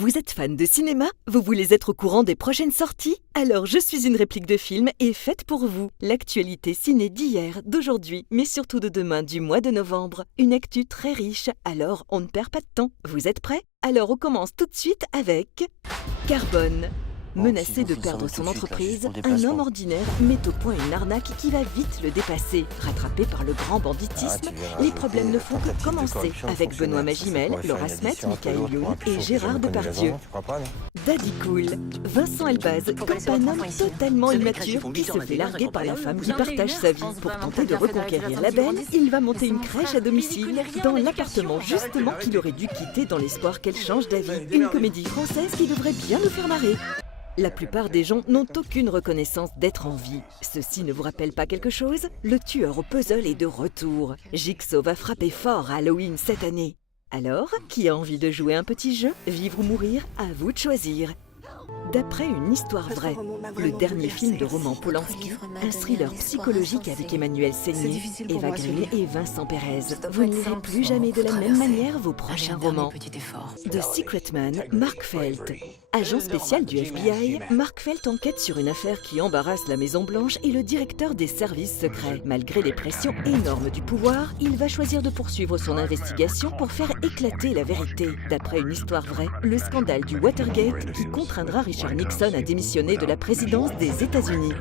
Vous êtes fan de cinéma? Vous voulez être au courant des prochaines sorties? Alors je suis une réplique de film et faite pour vous. L'actualité ciné d'hier, d'aujourd'hui, mais surtout de demain du mois de novembre. Une actu très riche, alors on ne perd pas de temps. Vous êtes prêts? Alors on commence tout de suite avec Carbone. Menacé de perdre son entreprise, un homme ordinaire met au point une arnaque qui va vite le dépasser. Rattrapé par le grand banditisme, les problèmes ne font que commencer avec Benoît Magimel, Laura Smet, Michael Youn et Gérard Depardieu. Daddy Cool. Vincent Elbaz campe un homme totalement immature qui se fait larguer par la femme qui partage sa vie. Pour tenter de reconquérir la belle, il va monter une crèche à domicile dans l'appartement justement qu'il aurait dû quitter dans l'espoir qu'elle change d'avis. Une comédie française qui devrait bien nous faire marrer. La plupart des gens n'ont aucune reconnaissance d'être en vie. Ceci ne vous rappelle pas quelque chose? Le tueur au puzzle est de retour. Jigsaw va frapper fort à Halloween cette année. Alors, qui a envie de jouer un petit jeu? Vivre ou mourir? À vous de choisir. D'après une histoire vraie, le dernier film de Roman Polanski, un thriller psychologique avec Emmanuel Seigné, Eva Green et Vincent Perez. Vous ne lirez plus jamais de la même manière vos prochains romans. The Secret Man, Mark Felt. Agent spécial du FBI, Mark Felt enquête sur une affaire qui embarrasse la Maison-Blanche et le directeur des services secrets. Malgré les pressions énormes du pouvoir, il va choisir de poursuivre son investigation pour faire éclater la vérité. D'après une histoire vraie, le scandale du Watergate qui contraindra Richard Nixon à démissionner de la présidence des États-Unis.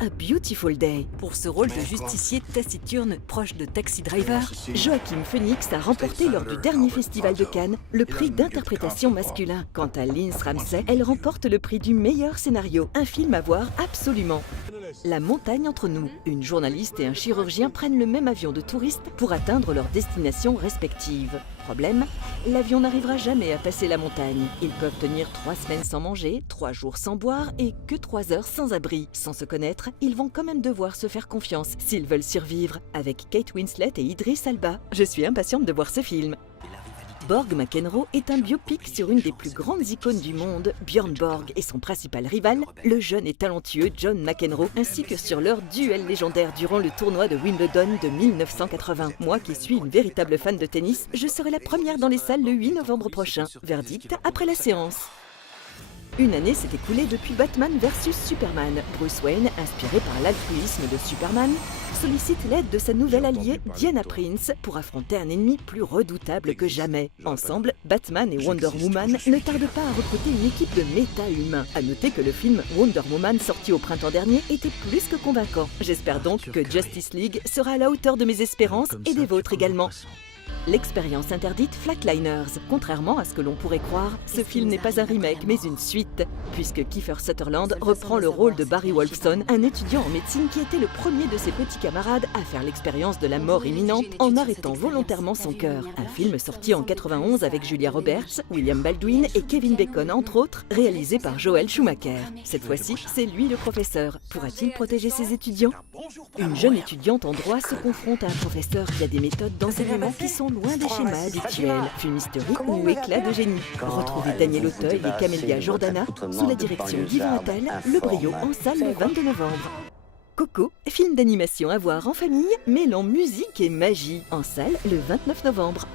A Beautiful Day. Pour ce rôle de justicier taciturne proche de Taxi Driver, Joaquin Phoenix a remporté lors du dernier festival de Cannes le prix d'interprétation masculin. Quant à Linz Ramsay, elle remporte le prix du meilleur scénario. Un film à voir absolument. La montagne entre nous. Une journaliste et un chirurgien prennent le même avion de touristes pour atteindre leurs destinations respectives. Problème, l'avion n'arrivera jamais à passer la montagne. Ils peuvent tenir 3 semaines sans manger, 3 jours sans boire et que 3 heures sans abri. Sans se connaître, ils vont quand même devoir se faire confiance s'ils veulent survivre. Avec Kate Winslet et Idris Elba. Je suis impatiente de voir ce film. Borg McEnroe est un biopic sur une des plus grandes icônes du monde, Björn Borg, et son principal rival, le jeune et talentueux John McEnroe, ainsi que sur leur duel légendaire durant le tournoi de Wimbledon de 1980. Moi qui suis une véritable fan de tennis, je serai la première dans les salles le 8 novembre prochain. Verdict après la séance. Une année s'est écoulée depuis Batman vs Superman. Bruce Wayne, inspiré par l'altruisme de Superman, sollicite l'aide de sa nouvelle alliée, Diana Prince, pour affronter un ennemi plus redoutable que jamais. Ensemble, Batman et Wonder Woman ne tardent pas à recruter une équipe de méta-humains. À noter que le film Wonder Woman, sorti au printemps dernier, était plus que convaincant. J'espère donc que Justice League sera à la hauteur de mes espérances et des vôtres également. L'expérience interdite Flatliners. Contrairement à ce que l'on pourrait croire, ce film n'est pas un remake mais une suite, puisque Kiefer Sutherland reprend le rôle de Barry Wolfson, un étudiant en médecine qui était le premier de ses petits camarades à faire l'expérience de la mort imminente en arrêtant volontairement son cœur. Un film sorti en 91 avec Julia Roberts, William Baldwin et Kevin Bacon entre autres, réalisé par Joel Schumacher. Cette fois-ci, c'est lui le professeur. Pourra-t-il protéger ses étudiants? Une jeune étudiante en droit se confronte à un professeur qui a des méthodes d'enseignement qui sont loin des schémas habituels, fumisterie ou éclat de génie. Retrouvez Daniel Auteuil et Camélia Jordana sous la direction d'Yvan Attal, Le Brio en salle le 22 novembre. Coco, film d'animation à voir en famille, mêlant musique et magie, en salle le 29 novembre.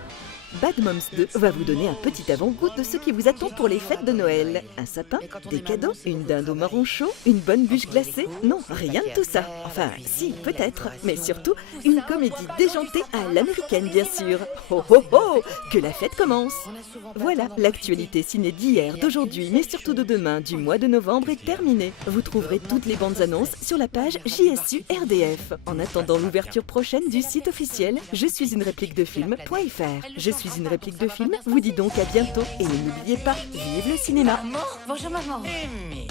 Bad Moms 2 va vous donner un petit avant-goût de ce qui vous attend pour les fêtes de Noël. Un sapin, des cadeaux, une dinde au marron chaud, une bonne bûche glacée? Non, rien de tout ça. Enfin, si, peut-être. Mais surtout, une comédie déjantée à l'américaine, bien sûr. Oh oh oh! Que la fête commence! Voilà, l'actualité ciné d'hier, d'aujourd'hui, mais surtout de demain, du mois de novembre est terminée. Vous trouverez toutes les bandes annonces sur la page JSU RDF. En attendant l'ouverture prochaine du site officiel, je suis une réplique de film.fr. Je suis une réplique de film, vous dis donc à bientôt et n'oubliez pas, vive le cinéma. Maman, bonjour maman. Amy,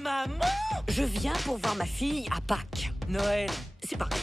maman, Je viens pour voir ma fille à Pâques. Noël. C'est pareil.